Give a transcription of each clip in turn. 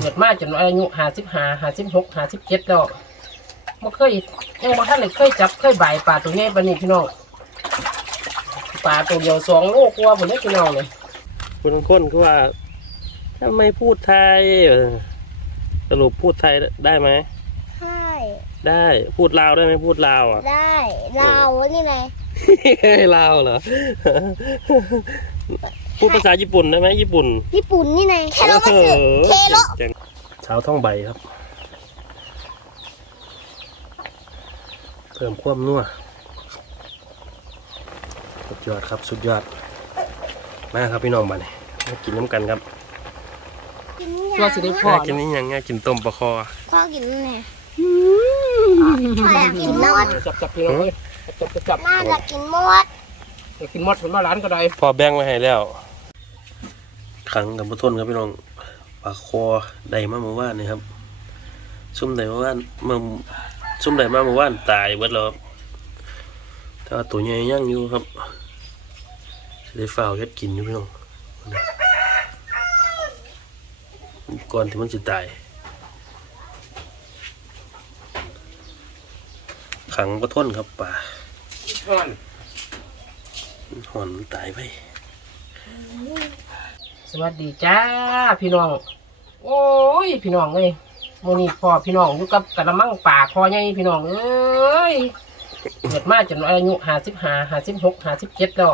เกิดมาจนอายุห้าสิบห้าห้าสิบหกห้าสิบเจ็ดแล้วบ่เคยยังบ่ทันเลยเคยจับเคยบ่ายปลาตัวใหญ่ปานนี้พี่น้องปลาตัวเดียวสองโลกว่าผมได้พี่น้องเลยคุณคนก็ว่าทำไมพูดไทยเออสรุปพูดไทยได้ไหมใช่ได้พูดลาวได้ไหมพูดลาวอะ ได้เรานี่ไงลาวเหรอ พูดภาษาญี่ปุ่นได้ไหมญี่ปุ่น ญี่ปุ่นนี่ไงเคโรมัสึเคโรเจ๋งเช้าท่องใบครับ เพิ่มความนัวสุดยอดครับสุดยอด มาครับพี่น้องบ้านนี้มากินน้ำกันครับกินตัวสิได้พอง่ายกินนี่ยังง่ายกินต้มปลาคอพ่อกินไงพ่ออยากกินมดจับจับพี่น้องเลยจับจับจับน่าจะกินมดอยากกินมดผมมาร้านก็ได้พอแบ่งไว้ให้แล้ว ขังกับพทนครับพี่น้องปลาคอได้มาเมื่อวานนี่ครับซุ่มได้เมื่อวานเมื่อซุ่มได้มาเมื่อวานตายเบิดแล้วครับแต่ว่าตัวใหญ่ยังอยู่ครับสิได้ฝ้าวเฮ็ดกินอยู่พี่น้องก่อนที่มันจะตายขังพทนครับป่าหอนมันตายไป สวัสดีจ้าพี่น้อง โอ้ยพี่น้องเอ้ยมื้อนี้พ่อพี่น้องอยู่กับกระมังป่าคอใหญ่พี่น้องเอ้ยเกิดมาจนอายุห้าสิบห้าห้าสิบหกห้าสิบเจ็ดแล้ว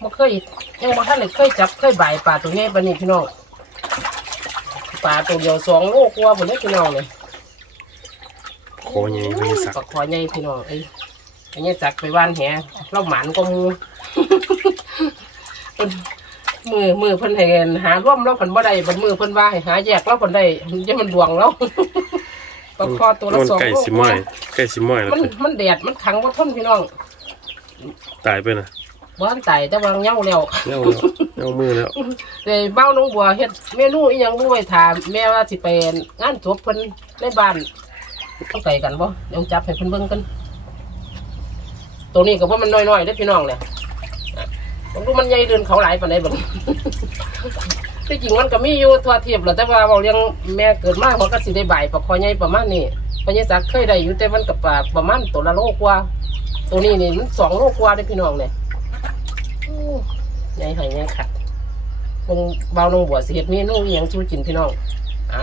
บ่เคยยังบ่ทันเลยเคยจับเคยบ่ายปลาตัวใหญ่ปานนี้พี่น้องปลาตัวเดียวสองโลกว่าผมได้พี่น้องเลยคอใหญ่ไม่สักปลาคอใหญ่พี่น้องไอ้ไอ้เนี่ยจักไปว่านแหเราหมันก็มูเพิ่น มือมือเพิ่นให้หาร่วมเราเพิ่นบ่ได้บัดมือเพิ่นว่าให้หาแยกเราเพิ่นได้อยังมันดวงเราปลาคอตัวละมันสองไก่โลสิม้อยไก่สิม้อยแล้วมันสิมันแดดมันขังบ่ทนพี่น้อง ตายไปนะบ่ทันตายแต่วางเหงาแล้วเน่าแล้วเน่ามือแล้วเลยเบ้าน้องบัวเฮ็ดเมนูอีหยังบ่ไว้ถามแม่ว่าสิไปงานศพเพิ่นในบ้านต้องไกลกันบ่เดี๋ยวจับให้เพิ่นเบิ่งกัน ตัวนี้ก็บ่มันน้อยๆเด้อพี่น้องเนี่ย ผมดูมันใหญ่เดินเขาหลายปานใดบ่ที่จริงมันก็มีอยู่ทั่วเทียบแหละแต่ว่าเว้าเรื่องแม่เกิดมากเขาก็สิได้ใบปลาคอใหญ่ประมาณนี้ปลาใหญ่สักเคยได้อยู่แต่มันก็ปลาประมาณตัวละโลกว่า ตัวนี้นี่มันสองโลกว่าเด้พี่น้องเนี่ยใหญ่ให้ใหญ่ขัดลงเบาลงบัวสิเฮ็ดเมนูอหยังชูกินพี่น้องอะ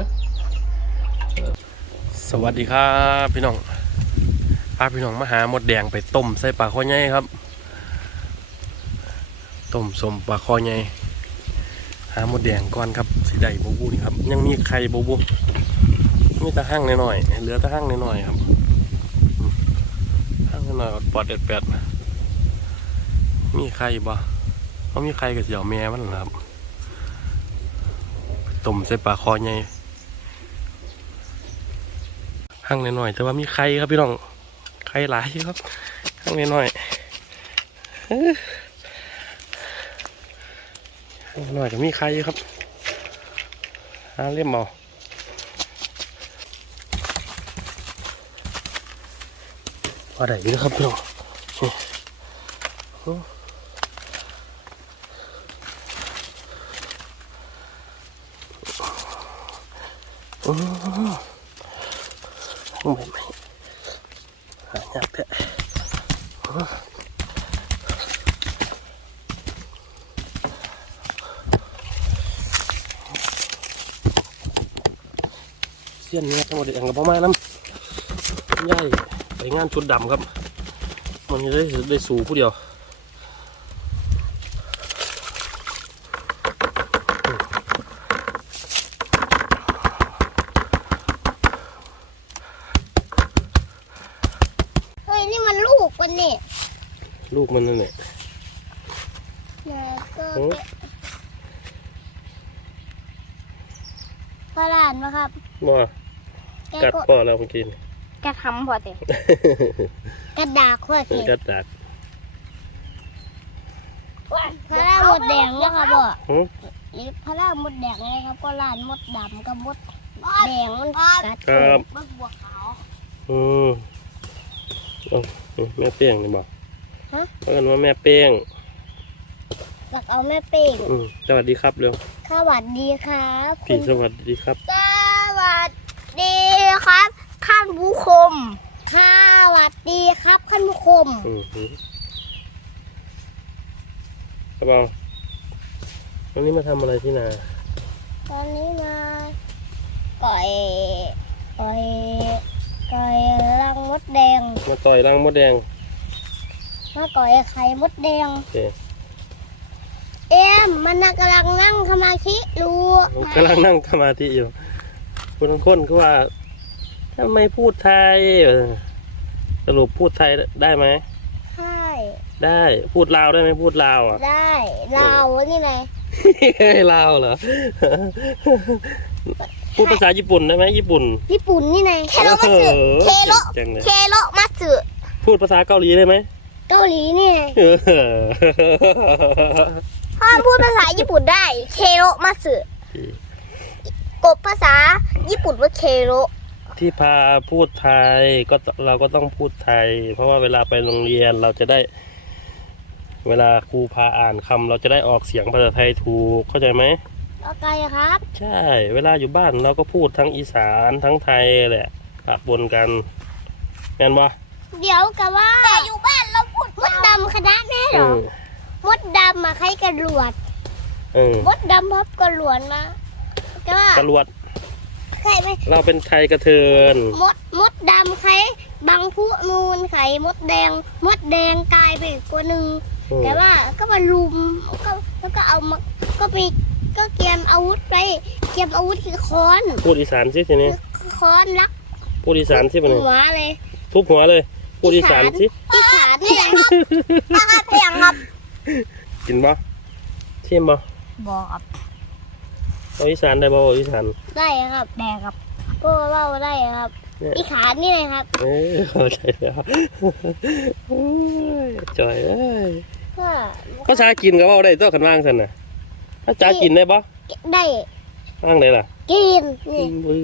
สวัสดีครับพี่น้องพาพี่น้องมาหาหมดแดงไปต้มใส่ปลาคอใหญ่ครับ ต้มสมปลาคอใหญ่หาหมดแดงก่อนครับสีได้บูบูนี่ครับ ยังมีไข่บูบูมีตะหั่งหน่อยๆเหลือตะหั่งหน่อยๆครับหั่งหน่อยปอดเด็ดแปดมีไข่บ่เขามีไข่กับเสี่ยวแม่มันเหรอครับต้มใส่ปลาคอใหญ่หั่งหน่อยๆแต่ว่ามีไข่ครับพี่น้องไข่หลายอยู่ครับหั่งหน่อยๆเอ้อ หน่อยก็มีไข่อยู่ครับหาเล่มเอาว่าได้อยู่นะครับพี่น้องโอ้โอ้ไม่ไม่หายากแท้ เสี้ยนเนี่ยทั้งหมดเด็กกับพ่อแม่น้ำย่ายไปงานชุดดำครับ มันจะได้ได้สูผู้เดียวเฮ้ยนี่มันลูกมันนี่ลูกมันนั่นแหละแล้วก็โอ้ปลาหลานมาครับว่าแกกัดก็พ่อแล้วเมื่อกี้นี่แกทำพอสิกระดาษขวดมันนี่กัดดักพระรามมดแดงนะครับบ่หือนี่พระรามมดแดงเลยครับก็ลานมดดำกับมดแดงมันกัดครับมดบัวขาวอืมเอาอืมแม่เป้งนี่บอกฮะเพราะกันว่าแม่เป้งอยากเอาแม่เป่งอืมสวัสดีครับเร็วสวัสดีครับ พี่สวัสดีครับสวัสดี ครับท่านผู้ชมสวัสดีครับท่านผู้ชมอืมหือกระเป๋าวันนี้มาทำอะไรที่นาตอนนี้มาก่อยก่อยก่อยรังมดแดงมาต่อยรังมดแดงมาก่อยไข่มดแดง โอเคเอ็มมันน่ะกำลังนั่งสมาธิรู้ผมกำลังนั่งสมาธิอยู่คุณคนก็ว่า ทำไมพูดไทยเออสรุปพูดไทยได้ไหม ใช่ได้พูดลาวได้ไหมพูดลาวอะ ได้เรานี่ไงลาวเหรอ พูดภาษาญี่ปุ่นได้ไหมญี่ปุ่น ญี่ปุ่นนี่ไงเคโรมัตสึออเคโรเก่งจังเลย เคโรมัตสึพูดภาษาเกาหลีได้ไหมเกาหลีนี่ไงเออพ่อพูดภาษาญี่ปุ่นได้ เคโรมัตสึกบภาษาญี่ปุ่นว่าเคโร ที่พาพูดไทยก็ตเราก็ต้องพูดไทย เพราะว่าเวลาไปโรงเรียนเราจะได้ เวลาครูพาอ่านคำเราจะได้ออกเสียงภาษาไทยถูกเข้าใจไหมโอเคครับ ใช่ เวลาอยู่บ้านเราก็พูดทั้งอีสานทั้งไทยแหละปะปนกันแม่นบ่เดี๋ยวกับว่าแต่อยู่บ้านเราพูดมดดำคณะแน่เหรอเออมดดำมาใครกระหลวด เออมดดำพับกระหลวดมาก็ว่ากระลวด ใครไปเราเป็นไทยกระเทิน มดมดดำใครบางผู้นูนไข่มดแดง มดแดงกลายไปอีกตัวหนึ่งอืม แต่ว่าก็มาลุมก็แล้วก็เอามาก็ไปก็เกียมอาวุธไปเกียมอาวุธคือค้อนพูดอีสานสิทีนี้ คือค้อนลักพูดอีสานสิปะเนี่ยหัวเลยทุบหัวเลย พูดอีสานสิ ที่ขานี่แหละครับนะครับเพียงครับ กินบ่เทียมบ่บอกครับ เอาอีสานได้บ่เอาอีสานได้ครับแดงครับก็เล่าได้ครับเนี่ยอีขานี่เลยครับเอ้ยเข้าใจแล้วโอ้ยจอยเอ้ยก็ภาษากินก็เว่าได้ตัวกันว่างซั่นน่ะภาษากินได้บ่ได้ว่างได้ล่ะกินนี่มือ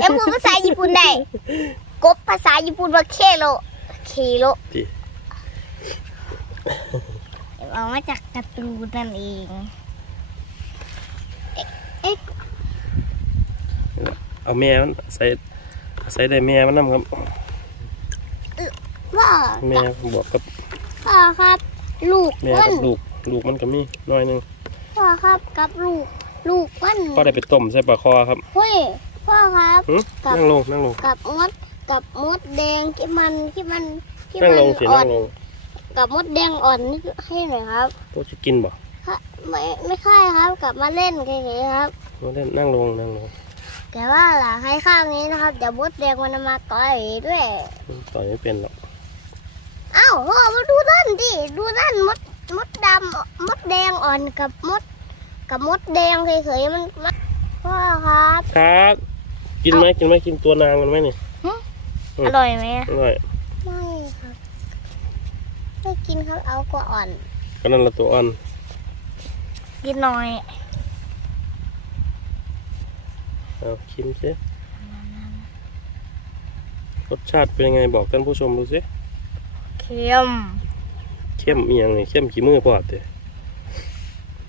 เอ็มพูดภาษาญี่ปุ่นได้กบภาษาญี่ปุ่นว่าเคโลเคโลติ เอามาจากการ์ตูนนั่นเอง เอ๊ะ เอาแม่มันใส่ใส่ได้แม่มันนํครับพ่อแม่บวกกับพ่อครับ ลูกแม่มักันบลูก ลูกมันก็มีน้อยหนึงพ่อครับกับลูก ลูกมันพอได้ไปต้มใส่ปลาคอครับเฮ้ยพ่อครับหึกับนั่งลงนั่งลงกับมดกับมดแดงที่มันที่มันที่นั่งมัลงสิอ่อนั่นงลงกับมดแดงอ่อนนี่ให้หน่อยครับพวกจะกินบ่ค่ะไม่ไม่ใช่ครับกลับมาเล่นเฉยๆครับมาเล่นนั่งลงนั่งลง แต่ว่าหลังให้ข้างนี้นะครับเดี๋ยวมดแดงมันจะมาต่อยด้วย ต่อยไม่เป็นหรอกอ้าวพ่อมาดูนั่นดิดูนั่นมดมดดำมดแดงอ่อนกับมด กับมดแดงเฉยๆมันมันพ่อครับ ครับ กินไหมกินไหมกินตัวนางมันไหมนี่อืมอร่อยไหมอร่อยไม่ครับไม่กินครับเอากว่าอ่อน ก็นั่นละตัวอ่อนกินหน่อย เอาชิมสิรสชาติเป็นยังไงบอกท่านผู้ชมดูสิเค็มเข้มเอียงนี่เข้มขี้มือพอดเด้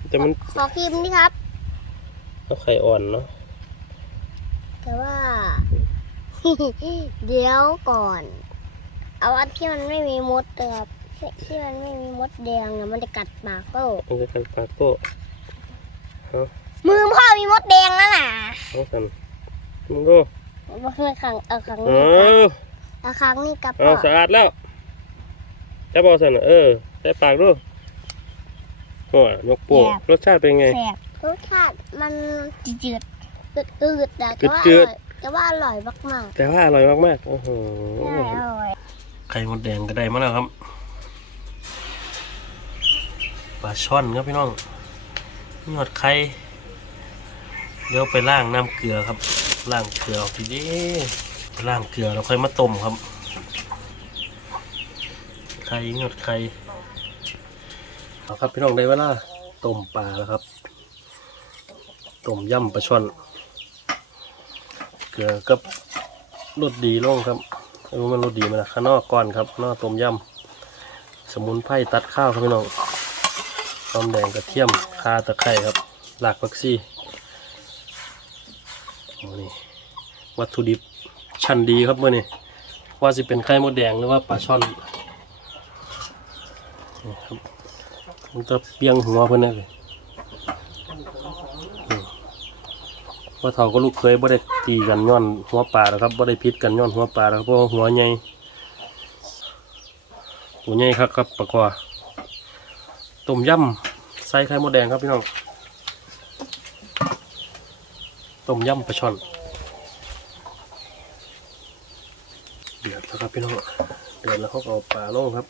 แต่มันขอคิมนี่ครับเอาไข่อ่อนเนาะแต่ว่า เดี๋ยวก่อน เอาอันที่มันไม่มีมดเลยครับที่มันไม่มีมดแดงอะมันจะกัดปากโต้มันจะกันปากโต้ มือพ่อมีมดแดงนั่นน่ะเอากันมึงก็เอาครั้งเอาครั้งเอนี้กับอเอาครั้งนี้กับเอาพ่อสะอาดแล้วจะบอกสันน่ะเออใส่ปากดูโอ้ยยกโป้รสชาติเป็นไง แสบรสชาติมันจืดจืดจืดๆแต่ว่าจืดแต่ว่าอร่อยมากแต่ว่าอร่อยมากๆโอ้โห ๆใช่อร่อย ไข่มดแดงก็ได้มาแล้วครับปลาช่อนครับพี่น้องหยอดไข่ เดี๋ยวไปล้างน้ำเกลือครับล้างเกลือออกทีดีล้างเกลือแล้วค่อยมาต้มครับไข่หยดไข่เอาครับพี่น้องได้เวลาต้มปลาแล้วครับต้มยำปลาช่อนเกลือกับรสดีลงครับเออมันรสดีมันนะข้างนอกก่อนครับข้างนอกต้มยำสมุนไพรตัดข้าวครับพี่น้องหอมแดงกระเทียมข่าตะไคร้ครับหลากผักชี โอ้นี่วัตถุดิบชั้นดีครับเมื่อนี้ว่าสิเป็นไข่มดแดงหรือว่าปลาช่อนนี่ครับมันจะเปียงหัวเพื่อนแน่เลยว่าเท่าก็ลูกเคยบ่ได้ตีกันย้อนหัวปลาแล้วครับบ่ได้พิษกันย้อนหัวปลาแล้วครับเพราะหัวใหญ่หัวใหญ่ครับครับปลากว่าต้มยำใส่ไข่มดแดงครับพี่น้อง ต้มยำปลาช่อน เดือดแล้วครับพี่น้อง เดือดแล้วเขาก็เอาปลาลงครับ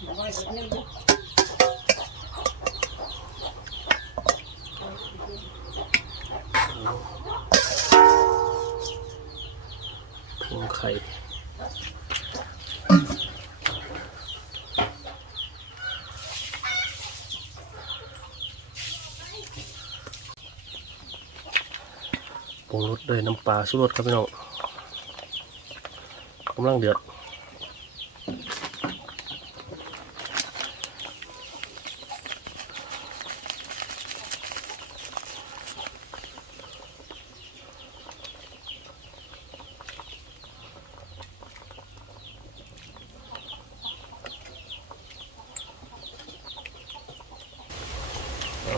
พวงไข่ปรุงรสด้วยน้ำปลาสุรสครับพี่น้องกำลังเดือด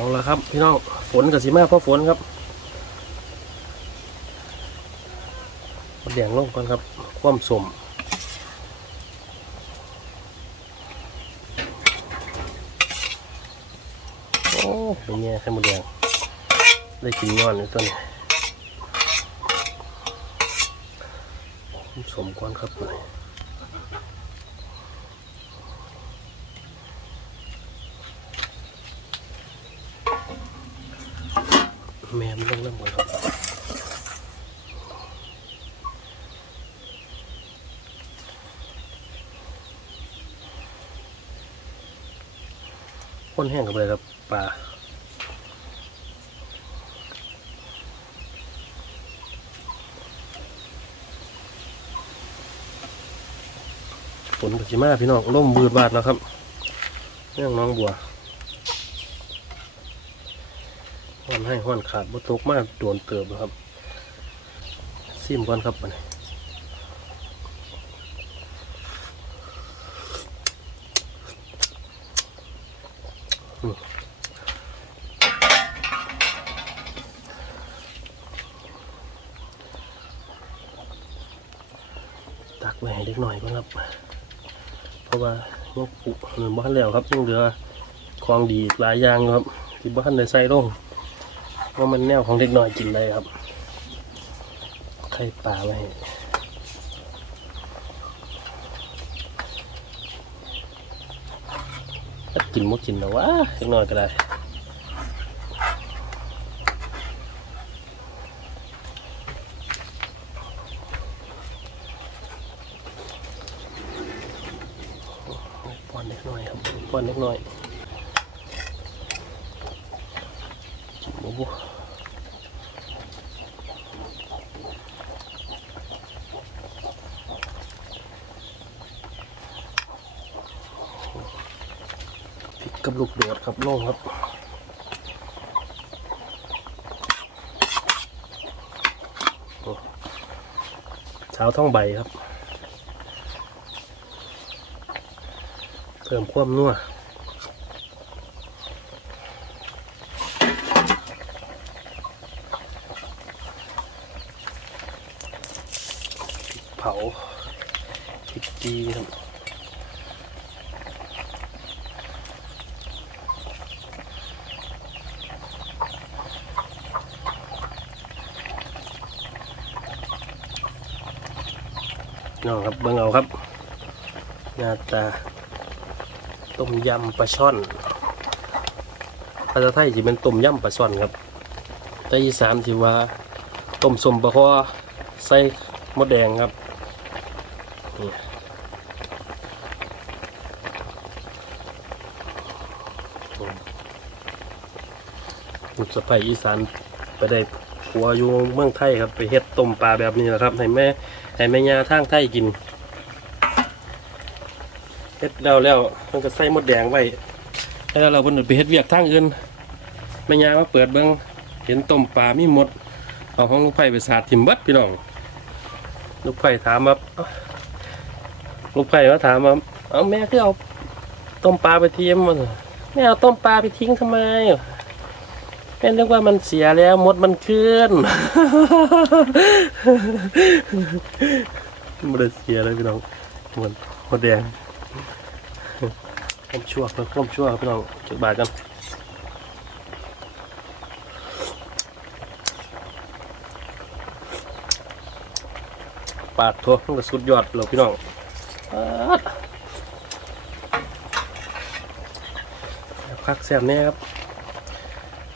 เอาละครับ พี่น้องฝนกับสีมาเพราะฝนครับมาเดี่ยงลงก่อนครับ ความสมโอ้เป็นไงไข่มดแดงได้กินย้อนอยู่ตัวนี้สมก่อนครับเลยแม่มันต้องเริ่มก่อนครับ ข้นแห้งกับเลยครับปลาฝนกับจิมาพี่น้องร่มบืดบาดแล้วครับเรื่องน้องบัวห้อนให้ห้อนขาดบุตกมากโดนเติบแล้วครับซิมก่อนครับมัน ตักไว้ให้เล็กหน่อยก่อนครับ เพราะว่างปลูกมันบ้านแล้วครับยังเหลือของดีหลายอย่างอยู่ครับ ที่บ้านในใส่ลงว่ามันแนวของเด็กหน้อยกินได้ครับ ไข่ปลาไว้ให้ถ้า กินมกินนะวะเด็กน้อยก็ได้ป้อนเล็กน้อยครับป้อนเล็กน้อยจิบบุพริกกับลูกโดดครับลงครับ โอ้เช้า ท่องใบครับ เพิ่มความนัวเผาพริกจีครับน้องครับ เบิ่งเอาครับหน้าตาต้มยำปลาช่อนภาษาไทยจะเป็นต้มยำปลาช่อนครับแต่อีสานที่ว่าต้มสมปลาคอใส่มดแดงครับนี่สะใภ้อีสานไปได้ผัวอยู่เมืองไทยครับ ไปเฮ็ดต้มปลาแบบนี้แหละครับ ให้แม่ให้แม่ยาทางไทยกิน เฮ็ดแล้วแล้วมันก็ใส่มดแดงไว้แล้วเราเพิ่นไปเฮ็ดเวียกทางอื่นแม่ยามาเปิดเบิ่งเห็นต้มปลามีหมด เอาของลูกไผ่ไปสาดทิมเบัดพี่น้อง ลูกไผ่ถามว่าลูกไผ่มาถามว่าเอาแม่คือเอาต้มปลาไปทิ้งมันแม่เอาต้มปลาไปทิ้งทำไมแม่นึกว่ามันเสียแล้วมดมันขึ้นมันได้เสียเลยพี่น้องหมดหมดแดง ต้มชั่วเพิ่มต้มชั่วพี่น้องเก็บบาทกันปาดทั่วมันก็สุดยอดเลยพี่น้องปาดพักแซ่บแน่ครับ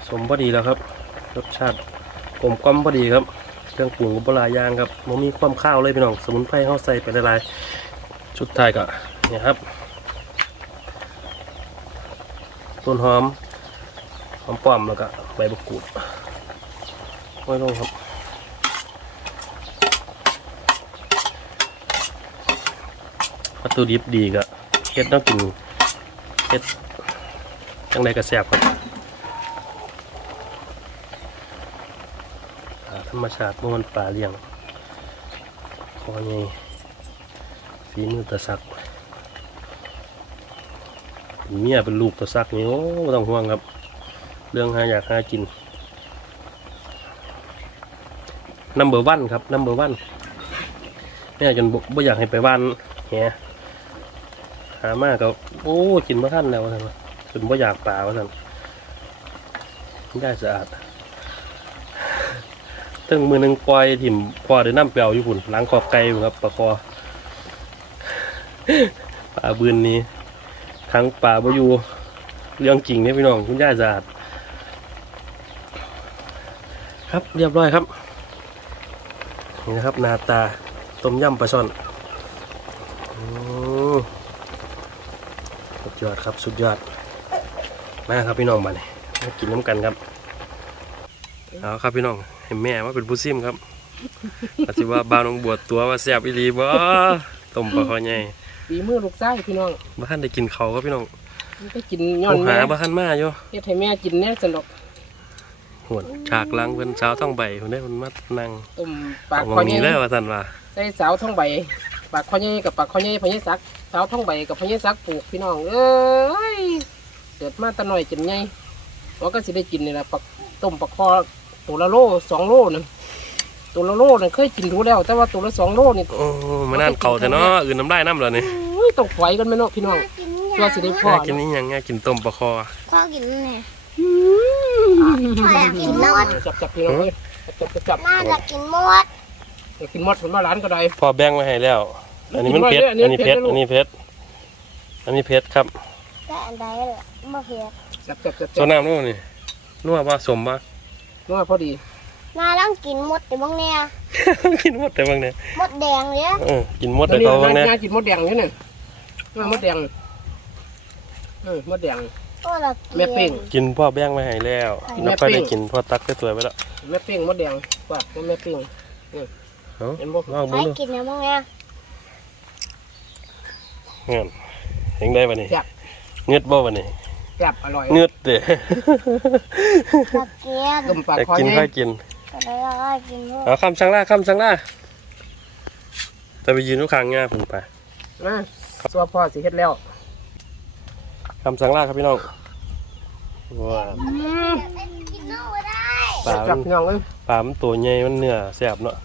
สมพอดีแล้วครับรสชาติกลมกล่อมพอดีครับเครื่องปรุงก็บหลายางครับมันมีความข้าวเลยพี่น้อง สมุนไพรเข้าใส่ไปหลายๆชุดไทยก็เนี่ยครับ ต้นหอมหอมป้อมแล้วก็ใบมะกรูดไว้ลงครับวัตถุดิบดีก็เฮ็ดต้องกินเฮ็ดจังใดก็แซ่บครับธรรมชาติบ่มันปลาเลี้ยงคอใหญ่ฝีมือตะสัก เนเมียเป็นลูกตะสักนี่โอ้บ่ต้องห่วงครับ เรื่องหาอยากหากินนัมเบอร์วันครับนัมเบอร์วันแม่ยจนบ่บ่อยากให้ไปบ้านแหหามากก็โอ้กินมาท่านแล้วท่านว่าจนบ่อยากป่าวท่านได้สะอาดตึงมือหนึ่งปล่อยถิ่มพอเดินน้ำเปล่าอยู่พุ่นล้างขอบไก่ครับปลาคอปลาบืนนี้ ทั้งปลาบอยูเรื่องจริงเนี่ยพี่น้องคุณย่าสะอาดครับเรียบร้อยครับนี่นะครับนาตาต้มยำปลาช่อนอสุดยอดครับสุดยอดมาครับพี่น้องมาเนี่ยมากินน้ำกันครับเอาครับพี่น้องเห็นแม่ว่าเป็นผู้ซิมครับอาจจะว่าบาน้องบวชตัวว่าแซ่บอีหลีบ่ต้มปลาคอใหญ่ ฝีมือลูกชายพี่น้องบ้านได้กินเขาวครับพี่น้องมันก็กินย้อโอ้นหาแม่บ้านมาอยู่เฮ็ดให้แม่กินแน่สนุกหวนฉากหล้างเพิ่นสาวท้องใบคนได้คนมานั่งต้มปลาเอาคอมองใหนี้ญ่เลยว่าท่านว่าใส่สาวท้องใบปลาคอใหญ่กับปลาคอใหญ่พญาสักสาวท้องใบกับพญาสักปลูกพี่น้องเอ้ยเกิดมาแตะหน่อยจนใหญ่ว่าก็สิได้กินนี่แหละปลาต้มปลาคอตัวละโลสองโลนึง ตัวละโลนึงเคยกินรู้แล้ว แต่ว่าตัวละสองโลนี่โอ้มานั่นเขาแต่เนาะอื่นน้ำได้น้ำเลยนี่อุ้ยตกไฟกันไหมเนาะพี่น้องกินตัวสิได้พอง่ายกินนี่ยังง่ายกินต้มปลาคอพ่อกินเนี่ยอืพ่ออยากกินมดจับจับพี่น้องเลยจับจับจับน่าจะกินมดอยากกินมดผมมาร้านก็ได้พอแบ่งไว้ให้แล้ว อันนี้มันเผ็ดอันนี้อันนี้เผ็ดเผ็ดนะลูกอันนี้เผ็ดอันนี้เผ็ดครับแต่อันใดล่ะมะเขือจับจับจับโซน้ำนู่นนี่นัวว่าสมว่านัวพอดี น่าต้องกินมดแต่บางเนี่ยกินหมดแต่บางเนี่ยมดแดงเลยอะเออกินหมดแต่เขาบางเนี่ยงานกินมดแดงอยู่เนี่ยงานมดแดงเออมดแดงก็เรากินแม่เป้งกินพ่อแบ่งไว้ให้แล้วกินแล้วแม่ค่อยได้ปิ้งกินพ่อตักได้ตัวไว้แล้วแม่เป้งมดแดงว่าแม่เป้งเอ้าเห็นบ่ลองใคมึรงดูกินนะบางเนี่ยเงี้ยเห็นได้ปะนี่จับเงืดบ่ปะนี่จับอร่อยเงืดเด้ตะเกียบต้มปลาแต่คอกิน ใหญ่ค่อยกินก็ได้ก็กินมดเอาคำสั่งล่าคำสั่งล่าแต่ไปยืนทุกครั้งง่ายผมไปนะสัวพ่อสิเฮ็ดแล้วคำสั่งล่าครับพี่น้องว้ากินโน่ก็ได้ปลาจัมับนพี่น้องเอ้ยปลามันตัวใหญ่มันเนื้อแสบเนาะ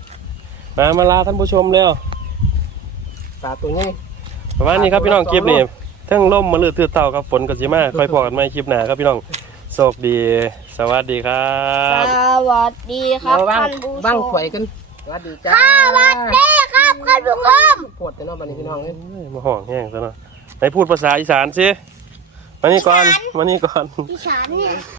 มามาลาท่านผู้ชมแล้วปลาตัวใหญ่ประมาณนี้ครับพี่น้องคลิปนี้เทั้งล่มมาเลือดเตือเต่าครับฝนก็สิมาค่อยพอกันใหม่คลิปหน้าครับพี่น้อง โชคดี สวัสดีครับ สวัสดีครับเอาบ้างท่านผู้ชมบ้างถวยกันสวัสดีจ้าสวัสดีครับท่านผู้ชมปวดแต่เนาะบัดนี้พี่น้องเอ้ยเอ้ยมาห่องแห้งซะเนาะไหนพูดภาษาอีสานสิมานี่ก่อน มานี่ก่อนพี่ฉันเนี่ย